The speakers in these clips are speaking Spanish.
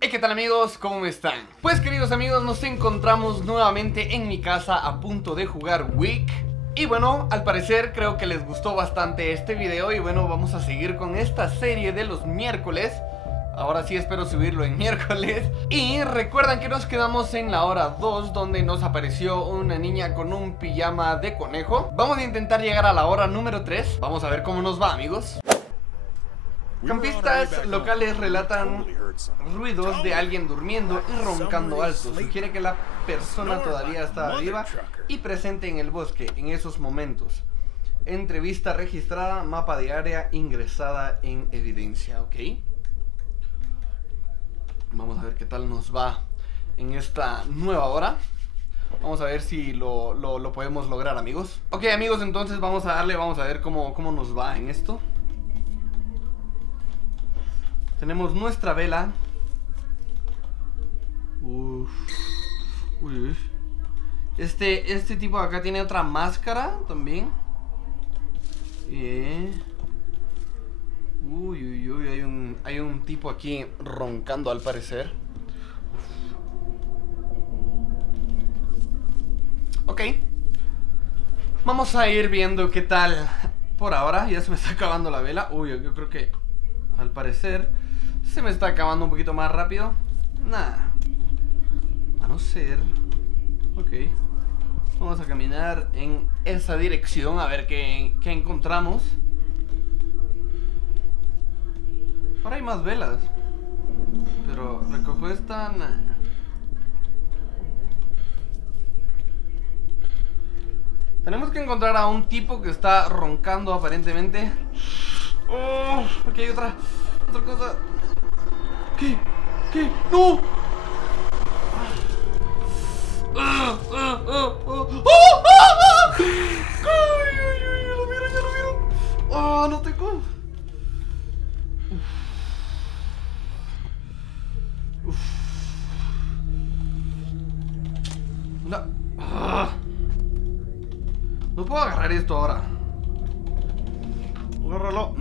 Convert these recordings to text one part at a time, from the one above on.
Hey, ¿qué tal amigos? ¿Cómo están? Pues queridos amigos, nos encontramos nuevamente en mi casa a punto de jugar Wick. Y bueno, al parecer creo que les gustó bastante este video. Y bueno, vamos a seguir con esta serie de los miércoles. Ahora sí espero subirlo en miércoles. Y recuerdan que nos quedamos en la hora 2, donde nos apareció una niña con un pijama de conejo. Vamos a intentar llegar a la hora número 3. Vamos a ver cómo nos va, amigos. Campistas locales relatan ruidos de alguien durmiendo y roncando alto. Sugiere que la persona todavía está viva y presente en el bosque en esos momentos. Entrevista registrada, mapa de área ingresada en evidencia. Ok. Vamos a ver qué tal nos va en esta nueva hora. Vamos a ver si lo podemos lograr, amigos. Ok, amigos, entonces vamos a darle, vamos a ver cómo nos va en esto. Tenemos nuestra vela. Uf. Uy. Este tipo de acá tiene otra máscara también. Uy, hay un tipo aquí roncando al parecer. Ok. Vamos a ir viendo qué tal por ahora. Ya se me está acabando la vela. Uy, yo creo que al parecer se me está acabando un poquito más rápido. Nada. A no ser. Ok. Vamos a caminar en esa dirección a ver qué encontramos. Ahora hay más velas. Pero recojo esta. Nah. Tenemos que encontrar a un tipo que está roncando aparentemente. Oh, aquí hay otra cosa. ¿Qué? ¡No! ¡Ya lo vieron! ¡Ah, no tengo! No puedo agarrar esto ahora. Agárralo.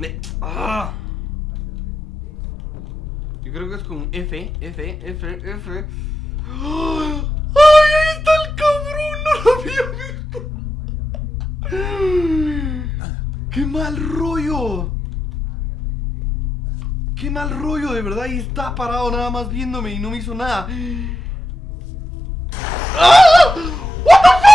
Yo creo que es con F. ¡Ay, ahí está el cabrón! ¡No lo había visto! ¡Qué mal rollo! ¡Qué mal rollo, de verdad! Ahí está parado nada más viéndome y no me hizo nada. ¡Ah! ¡What the fuck!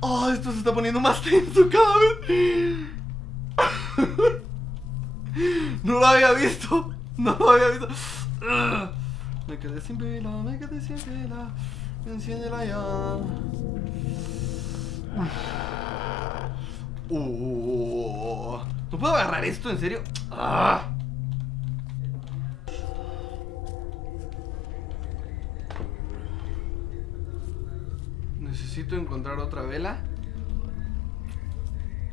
Oh, esto se está poniendo más tenso cada vez. No lo había visto. Me quedé sin vela. Enciéndela ya. ¿No puedo agarrar esto? ¿En serio? Necesito encontrar otra vela.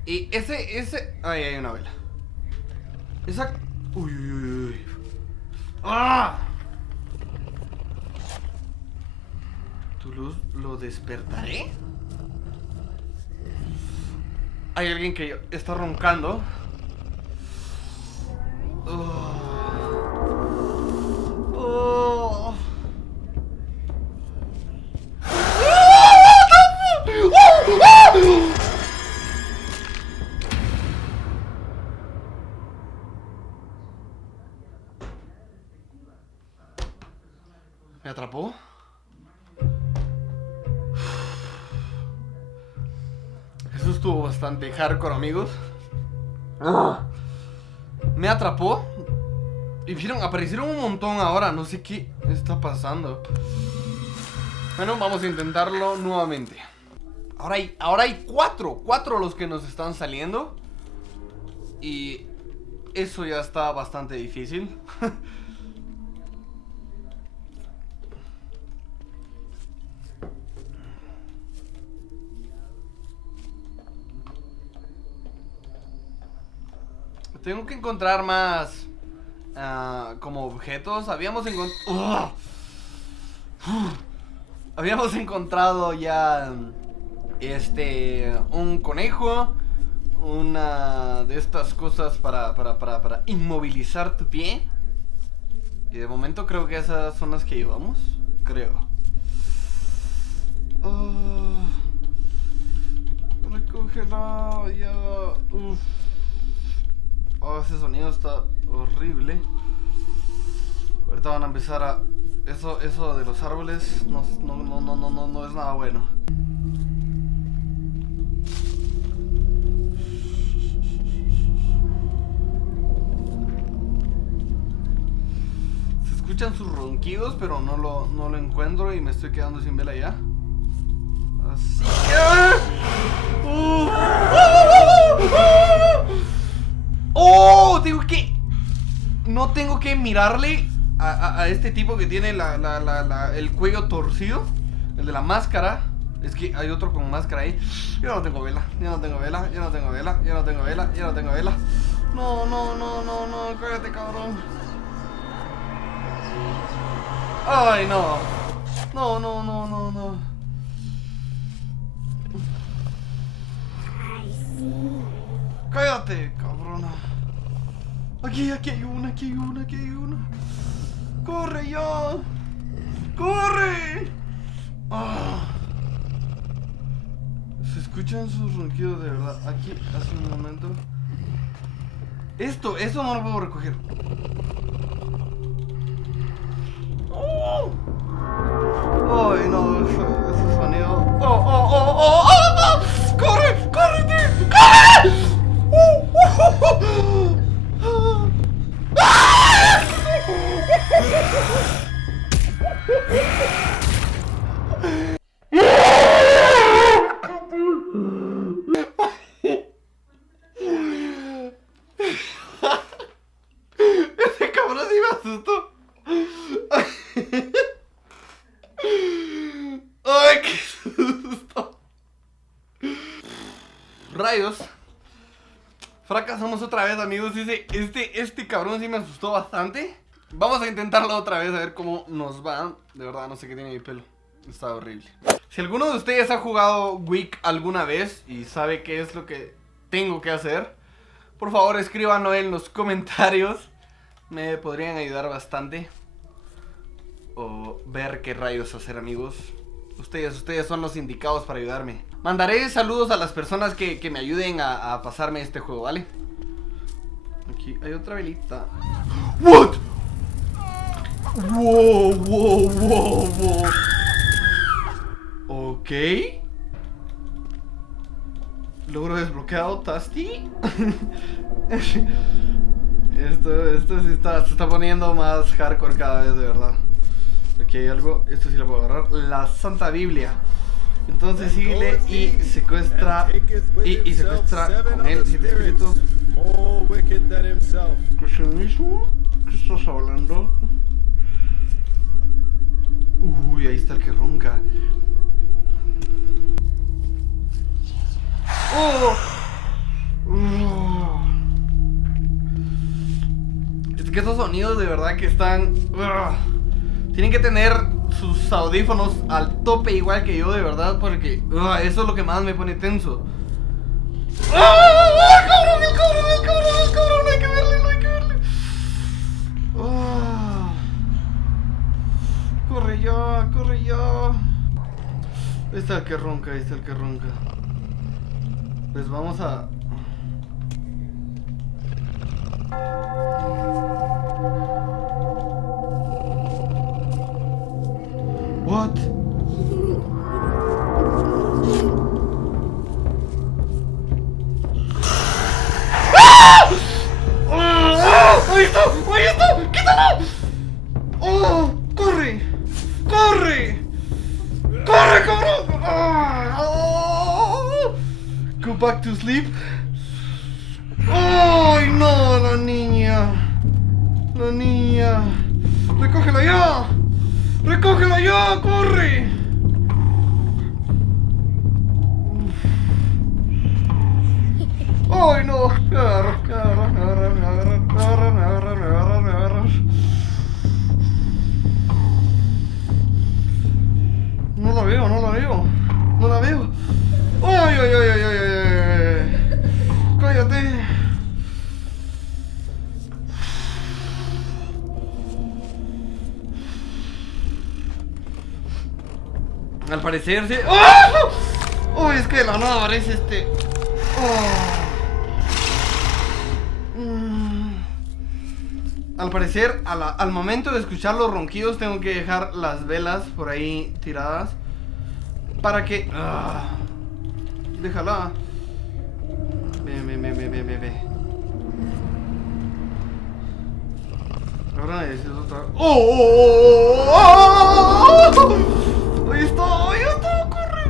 Y ese... Ahí hay una vela. Esa... Uy. ¡Ah! ¿Tu luz lo despertaré? Hay alguien que está roncando. ¿Me atrapó? Eso estuvo bastante hardcore, amigos. Me atrapó. Y vieron, aparecieron un montón ahora. No sé qué está pasando. Bueno, vamos a intentarlo nuevamente. Ahora hay cuatro los que nos están saliendo. Y eso ya está bastante difícil. Tengo que encontrar más como objetos. Habíamos encontrado... Habíamos encontrado ya un conejo, una de estas cosas para inmovilizar tu pie. Y de momento creo que esas son las que llevamos, creo. Recógela, ya. Uf. Oh, ese sonido está horrible. Ahorita van a empezar a... Eso de los árboles no es nada bueno. Se escuchan sus ronquidos, pero no lo encuentro y me estoy quedando sin vela ya. Así que... ¡Oh! No tengo que mirarle a este tipo que tiene el cuello torcido. El de la máscara. Es que hay otro con máscara ahí. Yo no tengo vela. No, cállate, cabrón. Ay, no. No. Cállate, cabrona. Aquí hay una. ¡Corre ya! ¡Corre! Se escuchan sus ronquidos de verdad. Aquí, hace un momento. Esto no lo puedo recoger. Ay, no, ese sonido. ¡Corre! ¡Córrete! ¡Corre! Ese cabrón sí me asustó. Ay, qué susto. Rayos. Fracasamos otra vez, amigos. Este cabrón sí me asustó bastante. Vamos a intentarlo otra vez a ver cómo nos va. De verdad, no sé qué tiene mi pelo. Está horrible. Si alguno de ustedes ha jugado Wick alguna vez y sabe qué es lo que tengo que hacer, por favor escríbanlo en los comentarios. Me podrían ayudar bastante. O ver qué rayos hacer, amigos. Ustedes son los indicados para ayudarme. Mandaré saludos a las personas que me ayuden a pasarme este juego, ¿vale? Aquí hay otra velita. ¿What? Wow. Ok. Logro desbloqueado, Tasty. Esto sí se está poniendo más hardcore cada vez, de verdad. Aquí hay algo, esto sí lo puedo agarrar. La Santa Biblia. Entonces síguele y secuestra. Y secuestra con él 7 espíritus. ¿Cristianismo? ¿Qué estás hablando? Uy, ahí está el que ronca. Es que esos sonidos de verdad que están... Tienen que tener sus audífonos al tope igual que yo, de verdad, porque eso es lo que más me pone tenso. ¡Cabrón! ¡El cabrón! Hay que verle. Corre ya. Ahí está el que ronca. Pues vamos a... What? ¡Ahí está! ¡Quítalo! ¡Corre, cabrón! Go back to sleep. ¡Ay, no! La niña. ¡Recógela ya! ¡Corre! ¡Ay, no! Me agarra. No Al parecer se... ¡Oh! ¡Oh! Es que de la nada aparece este... Al parecer, al momento de escuchar los ronquidos, tengo que dejar las velas por ahí tiradas para que... Déjala. Ve. Ahora necesito otra... ¡Oh! Ahí está, corre.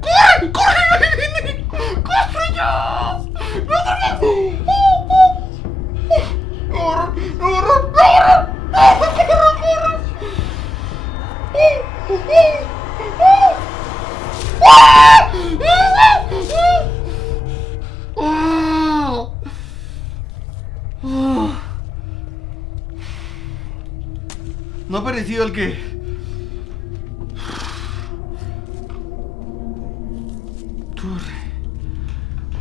¡Corre! ¡Corre ya! No ha parecido el que...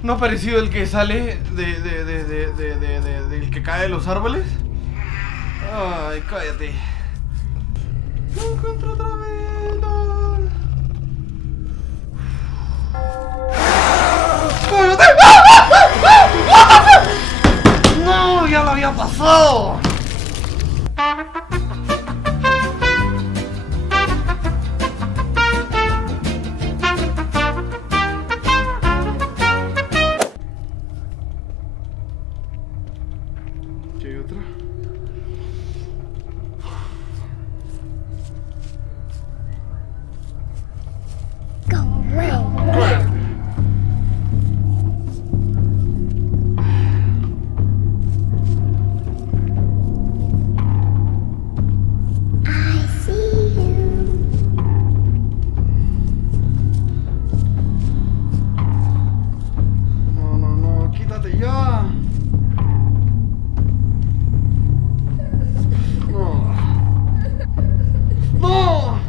No ha parecido el que sale del que cae de los árboles. Ay, cállate. No encuentro otra vez. No, ya lo había pasado. ¿Qué hay otra? Go away. I see you. No, quítate ya. ¡No!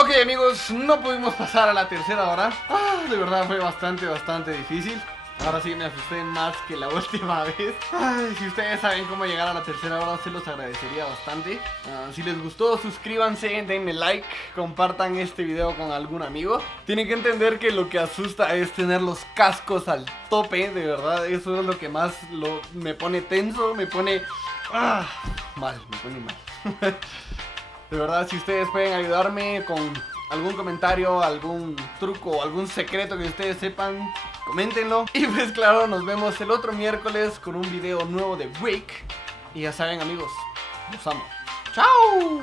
Ok amigos, no pudimos pasar a la tercera hora. De verdad fue bastante difícil. Ahora sí me asusté más que la última vez. Si ustedes saben cómo llegar a la tercera hora, se los agradecería bastante. Si les gustó, suscríbanse, denme like, compartan este video con algún amigo. Tienen que entender que lo que asusta es tener los cascos al tope, de verdad. Eso es lo que más me pone tenso, me pone... mal, me pone mal. De verdad, si ustedes pueden ayudarme con algún comentario, algún truco, algún secreto que ustedes sepan, coméntenlo. Y pues claro, nos vemos el otro miércoles con un video nuevo de Wake. Y ya saben amigos, los amo. ¡Chao!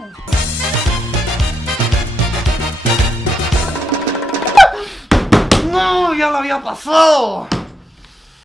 ¡No! ¡Ya lo había pasado!